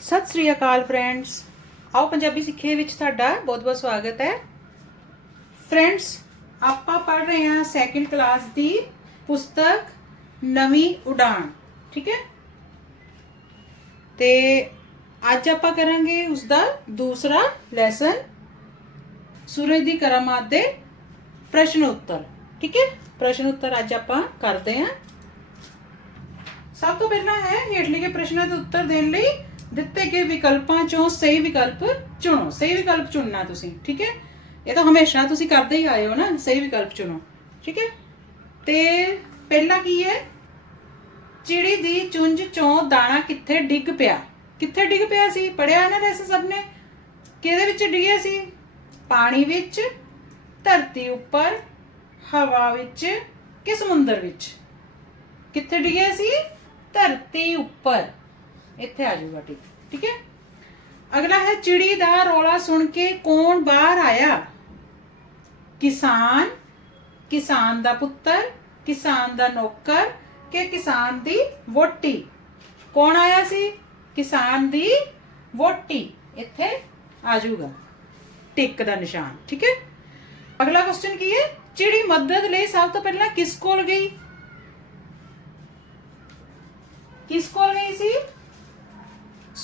ਸਤਿ ਸ੍ਰੀ ਅਕਾਲ friends. ਆਓ ਪੰਜਾਬੀ ਸਿੱਖੇ ਵਿੱਚ ਤੁਹਾਡਾ ਬਹੁਤ-ਬਹੁਤ ਸਵਾਗਤ ਹੈ। ਫਰੈਂਡਸ, ਆਪਾਂ ਪੜ੍ਹ ਰਹੇ ਹਾਂ ਸੈਕਿੰਡ ਕਲਾਸ ਦੀ ਪੁਸਤਕ ਨਵੀਂ ਉਡਾਨ ਠੀਕ ਹੈ? ਤੇ ਅੱਜ ਆਪਾਂ ਕਰਾਂਗੇ ਉਸ ਦਾ ਦੂਸਰਾ ਲੈਸਨ ਸੂਰਜ ਦੀ ਕਰਾਮਾਤ ਦੇ ਪ੍ਰਸ਼ਨ ਉੱਤਰ, ਠੀਕ ਹੈ? ਪ੍ਰਸ਼ਨ ਉੱਤਰ ਅੱਜ ਆਪਾਂ ਕਰਦੇ ਹਾਂ। ਸਭ ਤੋਂ ਪਹਿਲਾਂ ਹੈ ਹੇਠ ਲਿਖੇ ਪ੍ਰਸ਼ਨਾਂ ਦੇ ਉੱਤਰ ਦੇਣ ਲਈ ਦਿੱਤੇ ਗਏ ਵਿਕਲਪਾਂ ਚੋਂ ਸਹੀ ਵਿਕਲਪ ਚੁਣੋ, ਸਹੀ ਵਿਕਲਪ ਚੁਣਨਾ ਤੁਸੀਂ, ਠੀਕ ਹੈ? ਇਹ ਤਾਂ ਹਮੇਸ਼ਾ ਤੁਸੀਂ ਕਰਦੇ ਹੀ ਆਏ ਹੋ ਨਾ, ਸਹੀ ਵਿਕਲਪ ਚੁਣੋ, ਠੀਕ ਹੈ? ਤੇ ਪਹਿਲਾ ਕੀ ਹੈ? ਚਿੜੀ ਦੀ ਚੁੰਝ ਚੋਂ ਦਾਣਾ ਕਿੱਥੇ ਡਿੱਗ ਪਿਆ? ਕਿੱਥੇ ਡਿੱਗ ਪਿਆ ਸੀ? ਪੜਿਆ ਨਾ ਵੈਸੇ ਸਭ ਨੇ? ਕਿਹਦੇ ਵਿੱਚ ਡਿੱਗਿਆ ਸੀ? ਪਾਣੀ ਵਿੱਚ, ਧਰਤੀ ਉੱਪਰ, ਹਵਾ ਵਿੱਚ ਕਿ ਸਮੁੰਦਰ ਵਿੱਚ? ਕਿੱਥੇ ਡਿੱਗਿਆ ਸੀ? ਧਰਤੀ ਉੱਪਰ। ਇੱਥੇ ਆ ਜਾਊਗਾ ਠੀਕ ਠੀਕ ਹੈ? ਅਗਲਾ ਹੈ ਚਿੜੀ ਦਾ ਰੌਲਾ ਸੁਣ ਕੇ ਕੌਣ ਬਾਹਰ ਆਇਆ? ਕਿਸਾਨ ਕਿਸਾਨ ਦਾ ਪੁੱਤਰ, ਕਿਸਾਨ ਦਾ ਨੌਕਰ ਕਿ ਕਿਸਾਨ ਦੀ ਵੋਟੀ ਕੌਣ ਆਇਆ ਸੀ? ਕਿਸਾਨ ਦੀ ਵੋਟੀ ਇੱਥੇ ਆ ਜਾਊਗਾ। ਟਿਕ ਦਾ ਨਿਸ਼ਾਨ, ਠੀਕ ਹੈ? ਅਗਲਾ ਕੁਐਸਚਨ ਕੀ ਹੈ? ਚਿੜੀ ਮਦਦ ਲਈ ਸਭ ਤੋਂ ਪਹਿਲਾਂ ਕਿਸ ਕੋਲ ਗਈ? ਕਿਸ ਕੋਲ ਗਈ ਸੀ?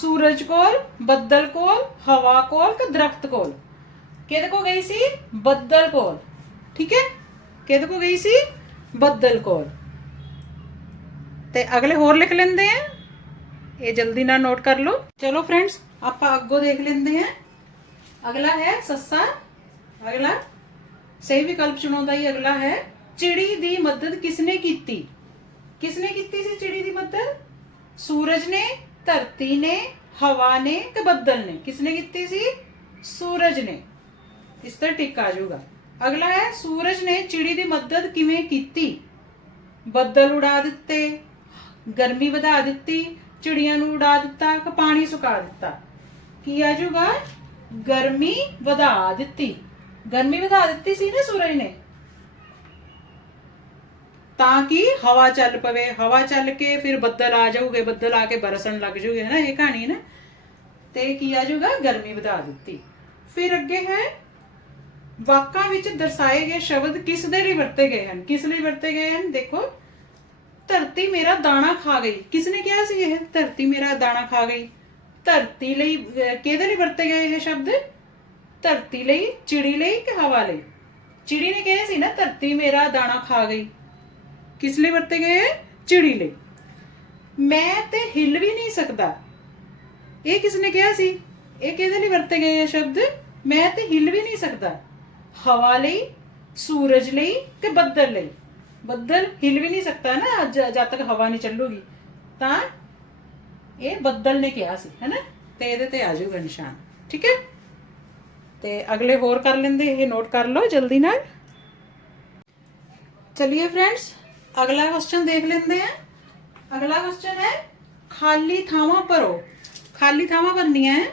ਸੂਰਜ ਕੋਲ, ਬੱਦਲ ਕੋਲ, ਹਵਾ ਕੋਲ ਕਿ ਦਰਖਤ ਕੋਲ। ਕਿਹਦੇ ਕੋਲ ਗਈ ਸੀ? ਬੱਦਲ ਕੋਲ। ਠੀਕ ਹੈ? ਕਿਹਦੇ ਕੋਲ ਗਈ ਸੀ? ਬੱਦਲ ਕੋਲ। ਤੇ ਅਗਲੇ ਹੋਰ ਲਿਖ ਲੈਂਦੇ ਆ। ਇਹ ਜਲਦੀ ਨਾਲ ਨੋਟ ਕਰ ਲਓ। ਚਲੋ ਫਰੈਂਡਸ, ਆਪਾਂ ਅੱਗੋਂ ਦੇਖ ਲੈਂਦੇ ਆ। ਅਗਲਾ ਹੈ ਸੱਸਾ। ਅਗਲਾ। ਸਹੀ ਵਿਕਲਪ ਚੁਣੋ ਦਾ ਹੀ ਅਗਲਾ ਹੈ। ਚਿੜੀ ਦੀ ਮਦਦ ਕਿਸਨੇ ਕੀਤੀ? ਕਿਸਨੇ ਕੀਤੀ ਸੀ ਚਿੜੀ ਦੀ ਮਦਦ? ਸੂਰਜ ਨੇ ਧਰਤੀ ਨੇ, ਹਵਾ ਨੇ ਤੇ ਬੱਦਲ ਨੇ। ਕਿਸਨੇ ਕੀਤੀ ਸੀ? ਸੂਰਜ ਨੇ। ਇਸ ਤਰ੍ਹਾਂ ਟਿਕ ਆ ਜਾਊਗਾ। ਅਗਲਾ ਹੈ, ਸੂਰਜ ਨੇ ਚਿੜੀ ਦੀ ਮਦਦ ਕਿਵੇਂ ਕੀਤੀ? ਬੱਦਲ ਉਡਾ ਦਿੱਤੇ, ਗਰਮੀ ਵਧਾ ਦਿੱਤੀ, ਚਿੜੀਆਂ ਨੂੰ ਉਡਾ ਦਿੱਤਾ ਕਿ ਪਾਣੀ ਸੁਕਾ ਦਿੱਤਾ? ਕੀ ਆ ਜਾਊਗਾ? ਗਰਮੀ ਵਧਾ ਦਿੱਤੀ। ਗਰਮੀ ਵਧਾ ਦਿੱਤੀ ਸੀ ਨਾ ਸੂਰਜ ਨੇ? ਤਾਂ ਕਿ ਹਵਾ ਚੱਲ ਪਵੇ, ਹਵਾ ਚੱਲ ਕੇ ਫਿਰ ਬੱਦਲ ਆ ਜਾਊਗੇ, ਬੱਦਲ ਆ ਕੇ ਬਰਸਣ ਲੱਗ ਜੂਗੇ ਨਾ ਇਹ ਕਹਾਣੀ ਨਾ? ਤੇ ਕੀ ਆ ਜਾਊਗਾ? ਗਰਮੀ ਵਧਾ ਦਿੱਤੀ। ਫਿਰ ਅੱਗੇ ਹੈ, ਵਾਕਾਂ ਵਿੱਚ ਦਰਸਾਏ ਗਏ ਸ਼ਬਦ ਕਿਸ ਦੇ ਲਈ ਵਰਤੇ ਗਏ ਹਨ? ਕਿਸ ਲਈ ਵਰਤੇ ਗਏ ਹਨ? ਦੇਖੋ, ਧਰਤੀ ਮੇਰਾ ਦਾਣਾ ਖਾ ਗਈ। ਕਿਸ ਨੇ ਕਿਹਾ ਸੀ ਇਹ? ਧਰਤੀ ਮੇਰਾ ਦਾਣਾ ਖਾ ਗਈ। ਧਰਤੀ ਲਈ ਕਿਹਦੇ ਲਈ ਵਰਤੇ ਗਏ ਇਹ ਸ਼ਬਦ? ਧਰਤੀ ਲਈ, ਚਿੜੀ ਲਈ ਕਿ ਹਵਾ ਲਈ? ਚਿੜੀ ਨੇ ਕਿਹਾ ਸੀ ਨਾ, ਧਰਤੀ ਮੇਰਾ ਦਾਣਾ ਖਾ ਗਈ। ਕਿਸ ਲਈ ਵਰਤੇ ਗਏ ਚਿੜੀ ਲਈ ਮੈਂ ਤੇ ਹਿੱਲ ਵੀ ਨਹੀਂ ਸਕਦਾ ਇਹ ਕਿਸ ਨੇ ਕਿਹਾ ਸੀ ਇਹ ਕਿਹਦੇ ਲਈ ਵਰਤੇ ਗਏ ਇਹ ਸ਼ਬਦ ਮੈਂ ਤੇ ਹਿੱਲ ਵੀ ਨਹੀਂ ਸਕਦਾ ਹਵਾ ਲਈ ਸੂਰਜ ਲਈ ਤੇ ਬੱਦਲ ਲਈ ਬੱਦਲ ਹਿੱਲ ਵੀ ਨਹੀਂ ਸਕਦਾ ਨਾ ਜਦ ਤੱਕ ਹਵਾ ਨਹੀਂ ਚੱਲੂਗੀ ਤਾਂ ਇਹ ਬੱਦਲ ਨੇ ਕਿਹਾ ਸੀ ਹੈਨਾ ਤੇ ਇਹਦੇ ਤੇ ਆ ਜਾਊਗਾ ਨਿਸ਼ਾਨ ਠੀਕ ਹੈ ਤੇ ਅਗਲੇ ਹੋਰ ਕਰ ਲੈਂਦੇ ਇਹ ਨੋਟ ਕਰ ਲਓ ਜਲਦੀ ਨਾਲ ਚਲਿਏ ਫਰੈਂਡਸ ਅਗਲਾ ਕੁਐਸਚਨ ਦੇਖ ਲੈਂਦੇ ਆ ਅਗਲਾ ਕੁਐਸਚਨ ਹੈ ਖਾਲੀ ਥਾਵਾਂ ਭਰੋ ਖਾਲੀ ਥਾਵਾਂ ਭਰਨੀਆਂ ਹੈ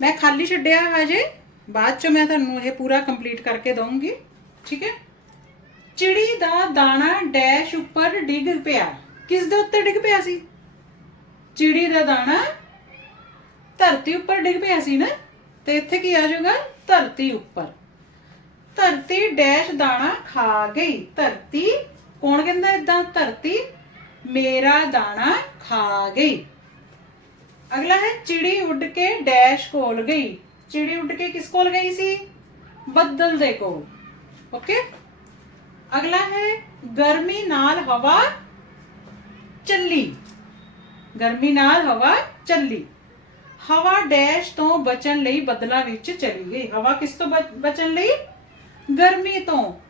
ਮੈਂ ਖਾਲੀ ਛੱਡਿਆ ਹਜੇ ਬਾਅਦ ਚ ਮੈਂ ਤੁਹਾਨੂੰ ਇਹ ਪੂਰਾ ਕੰਪਲੀਟ ਕਰਕੇ ਦਊਂਗੀ ਠੀਕ ਹੈ ਚਿੜੀ ਦਾ ਦਾਣਾ ਡੈਸ਼ ਉੱਪਰ ਡਿੱਗ ਪਿਆ ਕਿਸ ਦੇ ਉੱਤੇ ਡਿੱਗ ਪਿਆ ਸੀ ਚਿੜੀ ਦਾ ਦਾਣਾ ਧਰਤੀ ਉੱਪਰ ਡਿੱਗ ਪਿਆ ਸੀ ਨਾ ਤੇ ਇੱਥੇ ਕੀ ਆ ਜਾਊਗਾ ਧਰਤੀ ਉੱਪਰ ਧਰਤੀ ਡੈਸ਼ ਦਾਣਾ ਖਾ ਗਈ ਧਰਤੀ ਕੌਣ ਕਹਿੰਦਾ ਇਦਾਂ ਧਰਤੀ ਮੇਰਾ ਦਾਣਾ ਖਾ ਗਈ। ਅਗਲਾ ਹੈ, ਚਿੜੀ ਉੱਡ ਕੇ ਡੈਸ਼ ਕੋਲ ਗਈ। ਚਿੜੀ ਉੱਡ ਕੇ ਕਿਸ ਕੋਲ ਗਈ ਸੀ? ਬੱਦਲ ਦੇ ਕੋਲ। ਓਕੇ? ਅਗਲਾ ਹੈ, ਗਰਮੀ ਨਾਲ ਹਵਾ ਚੱਲੀ। ਗਰਮੀ ਨਾਲ ਹਵਾ ਚੱਲੀ। ਹਵਾ ਡੈਸ਼ ਤੋਂ ਬਚਣ ਲਈ ਬਦਲਾਂ ਵਿੱਚ ਚਲੀ ਗਈ। ਹਵਾ ਕਿਸ ਤੋਂ ਬਚ- ਬਚਣ ਲਈ? ਗਰਮੀ ਤੋਂ।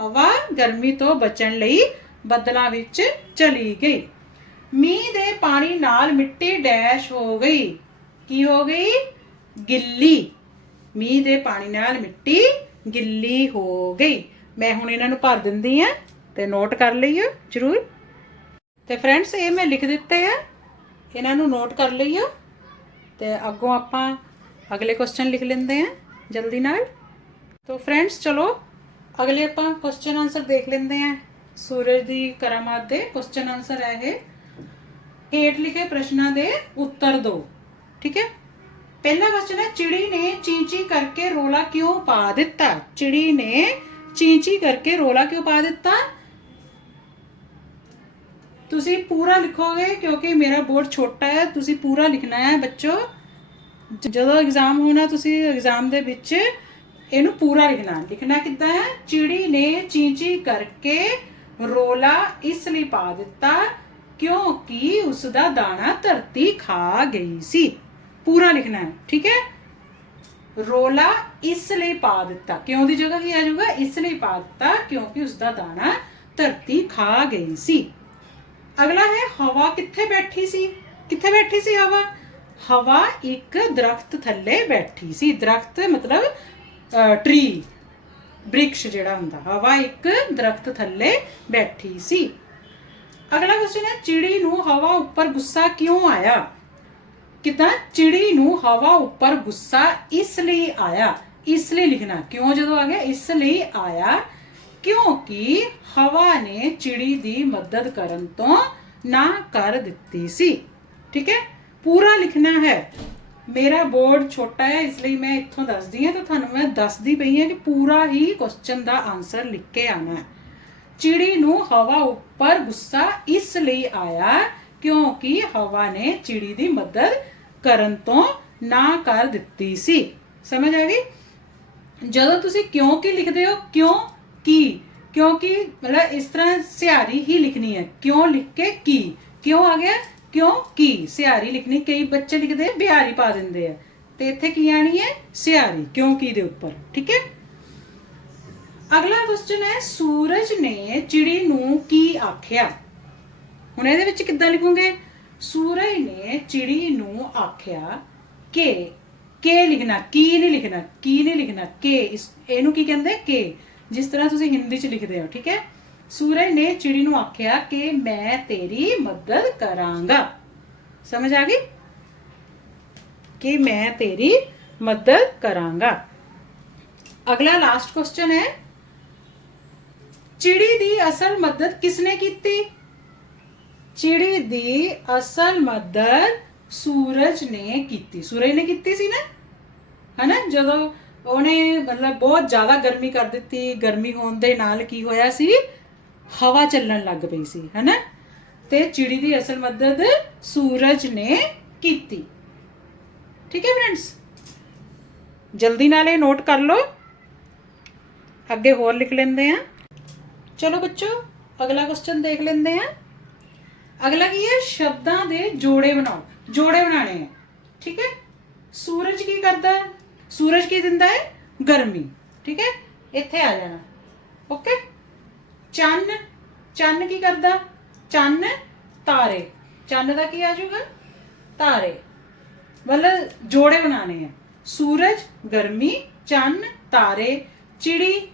ਹਵਾ ਗਰਮੀ ਤੋਂ ਬਚਣ ਲਈ ਬੱਦਲਾਂ ਵਿੱਚ ਚਲੀ ਗਈ। ਮੀਂਹ ਦੇ ਪਾਣੀ ਨਾਲ ਮਿੱਟੀ ਡੈਸ਼ ਹੋ ਗਈ। ਕੀ ਹੋ ਗਈ? ਗਿੱਲੀ। ਮੀਂਹ ਦੇ ਪਾਣੀ ਨਾਲ ਮਿੱਟੀ ਗਿੱਲੀ ਹੋ ਗਈ। ਮੈਂ ਹੁਣ ਇਹਨਾਂ ਨੂੰ ਭਰ ਦਿੰਦੀ ਆ ਤੇ ਨੋਟ ਕਰ ਲਈਓ, ਜਰੂਰ। ਤੇ ਫਰੈਂਡਸ ਇਹ ਮੈਂ ਲਿਖ ਦਿੱਤੇ ਆ। ਇਹਨਾਂ ਨੂੰ ਨੋਟ ਕਰ ਲਈਓ। ਤੇ ਅੱਗੋਂ ਆਪਾਂ ਅਗਲੇ ਕੁਐਸਚਨ ਲਿਖ ਲੈਂਦੇ ਆ ਜਲਦੀ ਨਾਲ। ਤੋ ਫਰੈਂਡਸ ਚਲੋ ਅਗਲੇ ਆਪਾਂ ਕੁਐਸਚਨ ਆਨਸਰ ਦੇਖ ਲੈਂਦੇ ਆ ਸੂਰਜ ਦੀ ਕਰਾਮਾਤ ਦੇ ਕੁਐਸਚਨ ਆਨਸਰ ਹੈ ਇਹ। ਹੇਠ ਲਿਖੇ ਪ੍ਰਸ਼ਨਾਂ ਦੇ ਉੱਤਰ ਦਿਓ ਠੀਕ ਹੈ? ਪਹਿਲਾ ਕੁਐਸਚਨ ਹੈ, ਚਿੜੀ ਨੇ ਚੀਂਚੀ ਕਰਕੇ ਰੋਲਾ ਕਿਉਂ ਪਾ ਦਿੱਤਾ? ਚਿੜੀ ਨੇ ਚੀਂਚੀ ਕਰਕੇ ਰੋਲਾ ਕਿਉਂ ਪਾ ਦਿੱਤਾ? ਤੁਸੀਂ ਪੂਰਾ ਲਿਖੋਗੇ ਕਿਉਂਕਿ ਮੇਰਾ ਬੋਰਡ ਛੋਟਾ ਹੈ, ਤੁਸੀਂ ਪੂਰਾ ਲਿਖਣਾ ਹੈ ਬੱਚੋ। ਜਦੋਂ ਐਗਜ਼ਾਮ ਹੋਣਾ, ਤੁਸੀਂ ਐਗਜ਼ਾਮ ਦੇ ਵਿੱਚ ਇਹਨੂੰ ਪੂਰਾ ਲਿਖਣਾ ਲਿਖਣਾ ਕਿੱਦਾਂ ਹੈ? ਚਿੜੀ ਨੇ ਚੀਂਚੀ ਕਰਕੇ ਰੋਲਾ ਇਸ ਲਈ ਪਾ ਦਿੱਤਾ ਕਿਉਂਕਿ ਉਸ ਦਾ ਦਾਣਾ ਧਰਤੀ ਖਾ ਗਈ ਸੀ। ਪੂਰਾ ਲਿਖਣਾ ਹੈ, ਠੀਕ ਹੈ? ਰੋਲਾ ਇਸ ਲਈ ਪਾ ਦਿੱਤਾ। ਕਿਉਂ ਦੀ ਜਗ੍ਹਾ ਕੀ ਆ ਜਾਊਗਾ? ਇਸ ਲਈ ਪਾ ਦਿੱਤਾ ਕਿਉਂਕਿ ਉਸ ਦਾ ਦਾਣਾ ਧਰਤੀ ਖਾ ਗਈ ਸੀ। ਅਗਲਾ ਹੈ, ਹਵਾ ਕਿੱਥੇ ਬੈਠੀ ਸੀ? ਕਿੱਥੇ ਬੈਠੀ ਸੀ ਹਵਾ? ਹਵਾ ਇੱਕ ਦਰਖਤ ਥੱਲੇ ਬੈਠੀ ਸੀ। ਦਰਖਤ ਮਤਲਬ ਟਰੀ ਬ੍ਰਿਕਸ਼ ਜਿਹੜਾ ਹੁੰਦਾ, ਹਵਾ ਇੱਕ ਦਰਖਤ ਥੱਲੇ ਬੈਠੀ ਸੀ। ਅਗਲਾ ਕੁਐਸਚਨ ਹੈ, ਚਿੜੀ ਨੂੰ ਹਵਾ ਉੱਪਰ ਗੁੱਸਾ ਕਿਉਂ ਆਇਆ? ਕਿਦਾਂ ਚਿੜੀ ਨੂੰ ਹਵਾ ਉੱਪਰ ਗੁੱਸਾ ਇਸ ਲਈ ਆਇਆ? ਇਸ ਲਈ ਲਿਖਣਾ, ਕਿਉਂ ਜਦੋਂ ਆ ਗਿਆ? ਇਸ ਲਈ ਆਇਆ ਕਿਉਂਕਿ ਹਵਾ ਨੇ ਚਿੜੀ ਦੀ ਮਦਦ ਕਰਨ ਤੋਂ ਨਾ ਕਰ ਦਿੱਤੀ ਸੀ। ਠੀਕ ਹੈ? ਪੂਰਾ ਲਿਖਣਾ ਹੈ। ਮੇਰਾ ਬੋਰਡ ਛੋਟਾ ਹੈ, ਇਸ ਲਈ ਮੈਂ ਇੱਥੋਂ ਦੱਸਦੀ ਹਾਂ ਤਾਂ ਤੁਹਾਨੂੰ ਮੈਂ ਦੱਸਦੀ ਪਈ ਹਾਂ ਕਿ ਪੂਰਾ ਹੀ ਕੁਐਸਚਨ ਦਾ ਆਨਸਰ ਲਿਖ ਕੇ ਆਣਾ ਹੈ। ਚਿੜੀ ਨੂੰ ਹਵਾ ਉੱਪਰ ਗੁੱਸਾ ਇਸ ਲਈ ਆਇਆ ਕਿਉਂਕਿ ਹਵਾ ਨੇ ਚਿੜੀ ਦੀ ਮਦਦ ਕਰਨ ਤੋਂ ਨਾ ਕਰ ਦਿੱਤੀ ਸੀ। ਸਮਝ ਆ ਗਈ? ਜਦੋਂ ਤੁਸੀਂ ਕਿਉਂ ਕੀ ਲਿਖਦੇ ਹੋ, ਕਿਉਂ ਕੀ? ਕਿਉਂਕਿ ਮਤਲਬ ਇਸ ਤਰ੍ਹਾਂ ਸਿਆਰੀ ਹੀ ਲਿਖਣੀ ਹੈ। ਕਿਉਂ ਲਿਖ ਕੇ ਕੀ? ਕਿਉਂ ਆ ਗਿਆ? ਕਿਉਂ? ਕੀ? ਸਿਆਰੀ ਲਿਖਣੀ, ਕਈ ਬੱਚੇ ਲਿਖਦੇ, ਬਿਹਾਰੀ ਪਾ ਦਿੰਦੇ ਆ। ਤੇ ਇੱਥੇ ਕੀ ਆਣੀ ਹੈ? ਸਿਹਾਰੀ। ਕਿਉਂ? ਕੀ ਦੇ ਉੱਪਰ? ਠੀਕ ਹੈ? ਅਗਲਾ ਕੁਐਸਚਨ ਹੈ, ਸੂਰਜ ਨੇ ਚਿੜੀ ਨੂੰ ਕੀ ਆਖਿਆ? ਹੁਣ ਇਹਦੇ ਵਿੱਚ ਕਿੱਦਾਂ ਲਿਖੋਗੇ? ਸੂਰਜ ਨੇ ਚਿੜੀ ਨੂੰ ਆਖਿਆ ਕਿ, ਕੇ ਲਿਖਣਾ, ਕੀ ਨਹੀਂ ਲਿਖਣਾ, ਕੀ ਨਹੀਂ ਲਿਖਣਾ, ਕੇ। ਇਹਨੂੰ ਕੀ ਕਹਿੰਦੇ? ਕੇ। ਜਿਸ ਤਰ੍ਹਾਂ ਤੁਸੀਂ ਹਿੰਦੀ ਚ ਲਿਖਦੇ ਹੋ, ਠੀਕ ਹੈ? ਸੂਰਜ ਨੇ ਚਿੜੀ ਨੂੰ ਆਖਿਆ ਕਿ ਮੈਂ ਤੇਰੀ ਮਦਦ ਕਰਾਂਗਾ। ਸਮਝ ਆ ਗਈ? ਕਿ ਮੈਂ ਤੇਰੀ ਮਦਦ ਕਰਾਂਗਾ। ਅਗਲਾ ਲਾਸਟ ਕੁਐਸਚਨ ਹੈ। ਚਿੜੀ ਦੀ ਅਸਲ ਮਦਦ ਕਿਸਨੇ ਕੀਤੀ? ਚਿੜੀ ਦੀ ਅਸਲ ਮਦਦ ਸੂਰਜ ਨੇ ਕੀਤੀ। ਸੂਰਜ ਨੇ ਕੀਤੀ ਸੀ ਨਾ? ਹਨਾ? ਜਦੋਂ ਉਹਨੇ ਮਤਲਬ ਬਹੁਤ ਜ਼ਿਆਦਾ ਗਰਮੀ ਕਰ ਦਿੱਤੀ, ਗਰਮੀ ਹੋਣ ਦੇ ਨਾਲ ਕੀ ਹੋਇਆ ਸੀ? ਹਵਾ ਚੱਲਣ ਲੱਗ ਪਈ ਸੀ, ਹਨਾ? ਤੇ ਚਿੜੀ ਦੀ ਅਸਲ ਮਦਦ ਸੂਰਜ ਨੇ ਕੀਤੀ। ਠੀਕ ਹੈ ਫਰੈਂਡਸ? ਜਲਦੀ ਨਾਲ ਇਹ ਨੋਟ ਕਰ ਲਓ। ਅੱਗੇ ਹੋਰ ਲਿਖ ਲੈਂਦੇ ਆ ਚਲੋ ਬੱਚੋ, ਅਗਲਾ ਕੁਐਸਚਨ ਦੇਖ ਲੈਂਦੇ ਆ ਅਗਲਾ ਕੀ ਹੈ? ਸ਼ਬਦਾਂ ਦੇ ਜੋੜੇ ਬਣਾਓ। ਜੋੜੇ ਬਣਾਣੇ ਹੈ ਠੀਕ ਹੈ? ਸੂਰਜ ਕੀ ਕਰਦਾ ਹੈ? ਸੂਰਜ ਕੀ ਦਿੰਦਾ ਹੈ? ਗਰਮੀ। ਠੀਕ ਹੈ? ਇੱਥੇ ਆ ਜਾਣਾ। ਓਕੇ ਚੰਨ ਚੰਨ ਕੀ ਕਰਦਾ? ਚੰਨ, ਤਾਰੇ। ਚੰਨ ਦਾ ਕੀ ਆ ਜਾਊਗਾ? ਤਾਰੇ। ਮਤਲਬ ਜੋੜੇ ਬਣਾਣੇ ਆ। ਸੂਰਜ, ਗਰਮੀ, ਚੰਨ, ਤਾਰੇ, ਚਿੜੀ,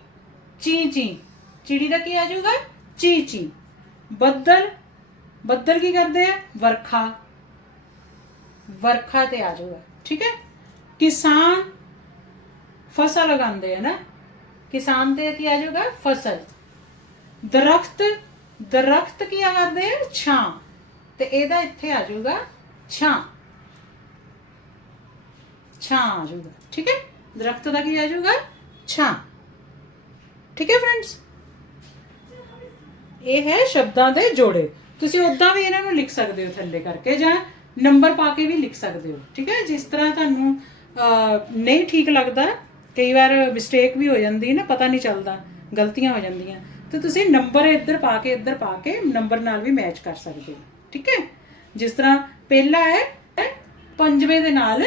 ਚੀ ਚੀ। ਚਿੜੀ ਦਾ ਕੀ ਆ ਜਾਊਗਾ? ਚੀ ਚੀ। ਬੱਦਲ ਬੱਦਲ ਕੀ ਕਰਦੇ ਆ? ਵਰਖਾ। ਵਰਖਾ ਤੇ ਆ ਜਾਊਗਾ। ਠੀਕ ਹੈ? ਕਿਸਾਨ ਫਸਲ ਲਗਾਉਂਦੇ ਆ ਨਾ? ਕਿਸਾਨ ਤੇ ਕੀ ਆ ਜਾਊਗਾ? ਫਸਲ। ਦਰਖਤ ਦਰਖਤ ਕੀ ਆ ਕਰਦੇ ਆ? ਛਾਂ। ਤੇ ਇਹਦਾ ਇੱਥੇ ਆ ਜਾਊਗਾ ਛਾਂ। ਛਾਂ ਆ ਜਾਊਗਾ। ਠੀਕ ਹੈ? ਦਰਖਤ ਦਾ ਕੀ ਆ ਜਾਊਗਾ? ਛਾਂ। ਠੀਕ ਹੈ ਫਰੈਂਡਸ? ਇਹ ਹੈ ਸ਼ਬਦਾਂ ਦੇ ਜੋੜੇ। ਤੁਸੀਂ ਉਦਾਂ ਵੀ ਇਹਨਾਂ ਨੂੰ ਲਿਖ ਸਕਦੇ ਹੋ ਥੱਲੇ ਕਰਕੇ ਜਾਂ ਨੰਬਰ ਪਾ ਕੇ ਵੀ ਲਿਖ ਸਕਦੇ ਹੋ। ਠੀਕ ਹੈ? ਜਿਸ ਤਰ੍ਹਾਂ ਤੁਹਾਨੂੰ ਅਹ, ਨਹੀਂ ਠੀਕ ਲੱਗਦਾ ਕਈ ਵਾਰ ਮਿਸਟੇਕ ਵੀ ਹੋ ਜਾਂਦੀ ਨਾ ਪਤਾ ਨਹੀਂ ਚੱਲਦਾ ਗਲਤੀਆਂ ਹੋ ਜਾਂਦੀਆਂ। ਤੇ ਤੁਸੀਂ ਨੰਬਰ ਇੱਧਰ ਪਾ ਕੇ, ਇੱਧਰ ਪਾ ਕੇ ਨੰਬਰ ਨਾਲ ਵੀ ਮੈਚ ਕਰ ਸਕਦੇ ਹੋ। ਠੀਕ ਹੈ? ਜਿਸ ਤਰ੍ਹਾਂ ਪਹਿਲਾ ਹੈ, ਪੰਜਵੇਂ ਦੇ ਨਾਲ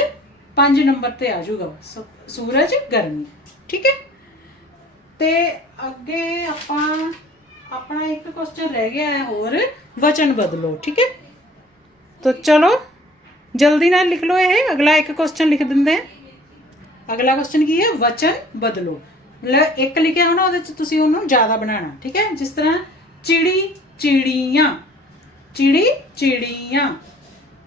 ਪੰਜ ਨੰਬਰ ਤੇ ਆ ਜਾਊਗਾ। ਸੂ- ਸੂਰਜ, ਗਰਮੀ। ਠੀਕ ਹੈ? ਤੇ ਅੱਗੇ ਆਪਾਂ, ਆਪਣਾ ਇੱਕ ਕੁਐਸਚਨ ਰਹਿ ਗਿਆ ਹੈ ਹੋਰ, ਵਚਨ ਬਦਲੋ। ਠੀਕ ਹੈ? ਤਾਂ ਚਲੋ, ਜਲਦੀ ਨਾਲ ਲਿਖ ਲਓ ਇਹ। ਅਗਲਾ ਇੱਕ ਕੁਐਸਚਨ ਲਿਖ ਦਿੰਦੇ ਹਾਂ। ਅਗਲਾ ਕੁਐਸਚਨ ਕੀ ਹੈ? ਵਚਨ ਬਦਲੋ। ਮਤਲਬ ਇੱਕ ਲਿਖਿਆ ਹੋਣਾ, ਉਹਦੇ ਚ ਤੁਸੀਂ ਉਹਨੂੰ ਜ਼ਿਆਦਾ ਬਣਾਉਣਾ, ਠੀਕ ਹੈ? ਜਿਸ ਤਰ੍ਹਾਂ ਚਿੜੀ ਚਿੜੀਆਂ ਚਿੜੀ ਚਿੜੀਆਂ,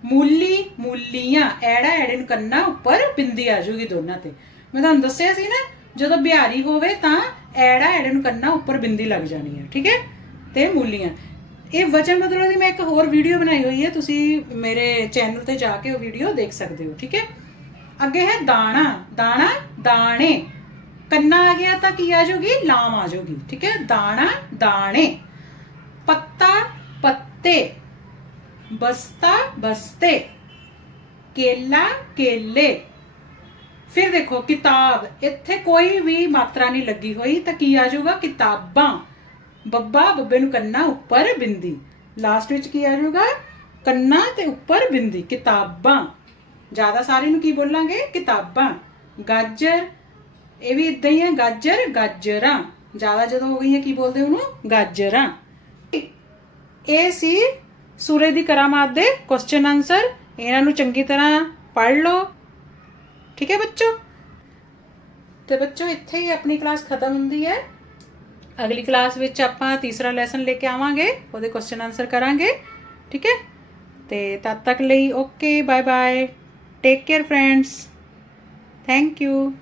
ਮੂਲੀ ਮੂਲੀਆਂ, ਐੜਾ ਐੜੇ ਨੂੰ ਕੰਨਾ ਉੱਪਰ ਬਿੰਦੀ ਆ ਜੂਗੀ ਦੋਨਾਂ ਤੇ। ਮੈਂ ਤੁਹਾਨੂੰ ਦੱਸਿਆ ਸੀ ਨਾ, ਜਦੋਂ ਬਿਹਾਰੀ ਹੋਵੇ ਤਾਂ ਐੜਾ ਐੜੇ ਨੂੰ ਕੰਨਾ ਉੱਪਰ ਬਿੰਦੀ ਲੱਗ ਜਾਣੀ ਹੈ ਠੀਕ ਹੈ? ਤੇ ਮੂਲੀਆਂ। ਇਹ ਵਚਨ ਬਦਲੋ ਦੀ ਮੈਂ ਇੱਕ ਹੋਰ ਵੀਡੀਓ ਬਣਾਈ ਹੋਈ ਹੈ, ਤੁਸੀਂ ਮੇਰੇ ਚੈਨਲ ਤੇ ਜਾ ਕੇ ਉਹ ਵੀਡੀਓ ਦੇਖ ਸਕਦੇ ਹੋ, ਠੀਕ ਹੈ? ਅੱਗੇ ਹੈ ਦਾਣਾ ਦਾਣਾ, ਦਾਣੇ। ਕੰਨਾ ਆ ਗਿਆ ਤਾਂ ਕੀ ਆ ਜਾਊਗੀ? ਲਾਮ ਆ ਜਾਊਗੀ। ਠੀਕ ਹੈ? ਦਾਣਾ, ਦਾਣੇ। ਪੱਤਾ, ਪੱਤੇ। ਬਸਤਾ, ਬਸਤੇ। ਕੇਲਾ, ਕੇਲੇ। ਫਿਰ ਦੇਖੋ, ਕਿਤਾਬ। ਇੱਥੇ ਕੋਈ ਵੀ ਮਾਤਰਾ ਨਹੀਂ ਲੱਗੀ ਹੋਈ ਤਾਂ ਕੀ ਆ ਜਾਊਗਾ? ਕਿਤਾਬਾਂ। ਬੱਬਾ ਬੱਬੇ ਨੂੰ ਕੰਨਾ ਉੱਪਰ ਬਿੰਦੀ। ਲਾਸਟ ਵਿੱਚ ਕੀ ਆ ਜਾਊਗਾ? ਕੰਨਾ ਤੇ ਉੱਪਰ ਬਿੰਦੀ। ਕਿਤਾਬਾਂ। ਜ਼ਿਆਦਾ ਸਾਰੇ ਨੂੰ ਕੀ ਬੋਲਾਂਗੇ? ਕਿਤਾਬਾਂ। ਗਾਜਰ ਇਹ ਵੀ ਇਦਾਂ ਹੀ ਹੈ ਗਾਜਰ, ਗਾਜਰਾਂ। ਜ਼ਿਆਦਾ ਜਦੋਂ ਹੋ ਗਈਆਂ, ਕੀ ਬੋਲਦੇ ਉਹਨੂੰ? ਗਾਜਰਾਂ। ਇਹ ਸੀ ਸੂਰਜ ਦੀ ਕਰਾਮਾਤ ਦੇ ਕੁਐਸਚਨ ਆਨਸਰ ਇਹਨਾਂ ਨੂੰ ਚੰਗੀ ਤਰ੍ਹਾਂ ਪੜ੍ਹ ਲਓ। ਠੀਕ ਹੈ ਬੱਚੋ? ਤੇ ਬੱਚੋ, ਇੱਥੇ ਹੀ ਆਪਣੀ ਕਲਾਸ ਖਤਮ ਹੁੰਦੀ ਹੈ। ਅਗਲੀ ਕਲਾਸ ਵਿੱਚ ਆਪਾਂ ਤੀਸਰਾ ਲੈਸਨ ਲੈ ਕੇ ਆਵਾਂਗੇ। ਉਹਦੇ ਕੁਐਸਚਨ ਆਨਸਰ ਕਰਾਂਗੇ। ਠੀਕ ਹੈ? ਤੇ ਤਦ ਤੱਕ ਲਈ okay bye bye take care friends thank you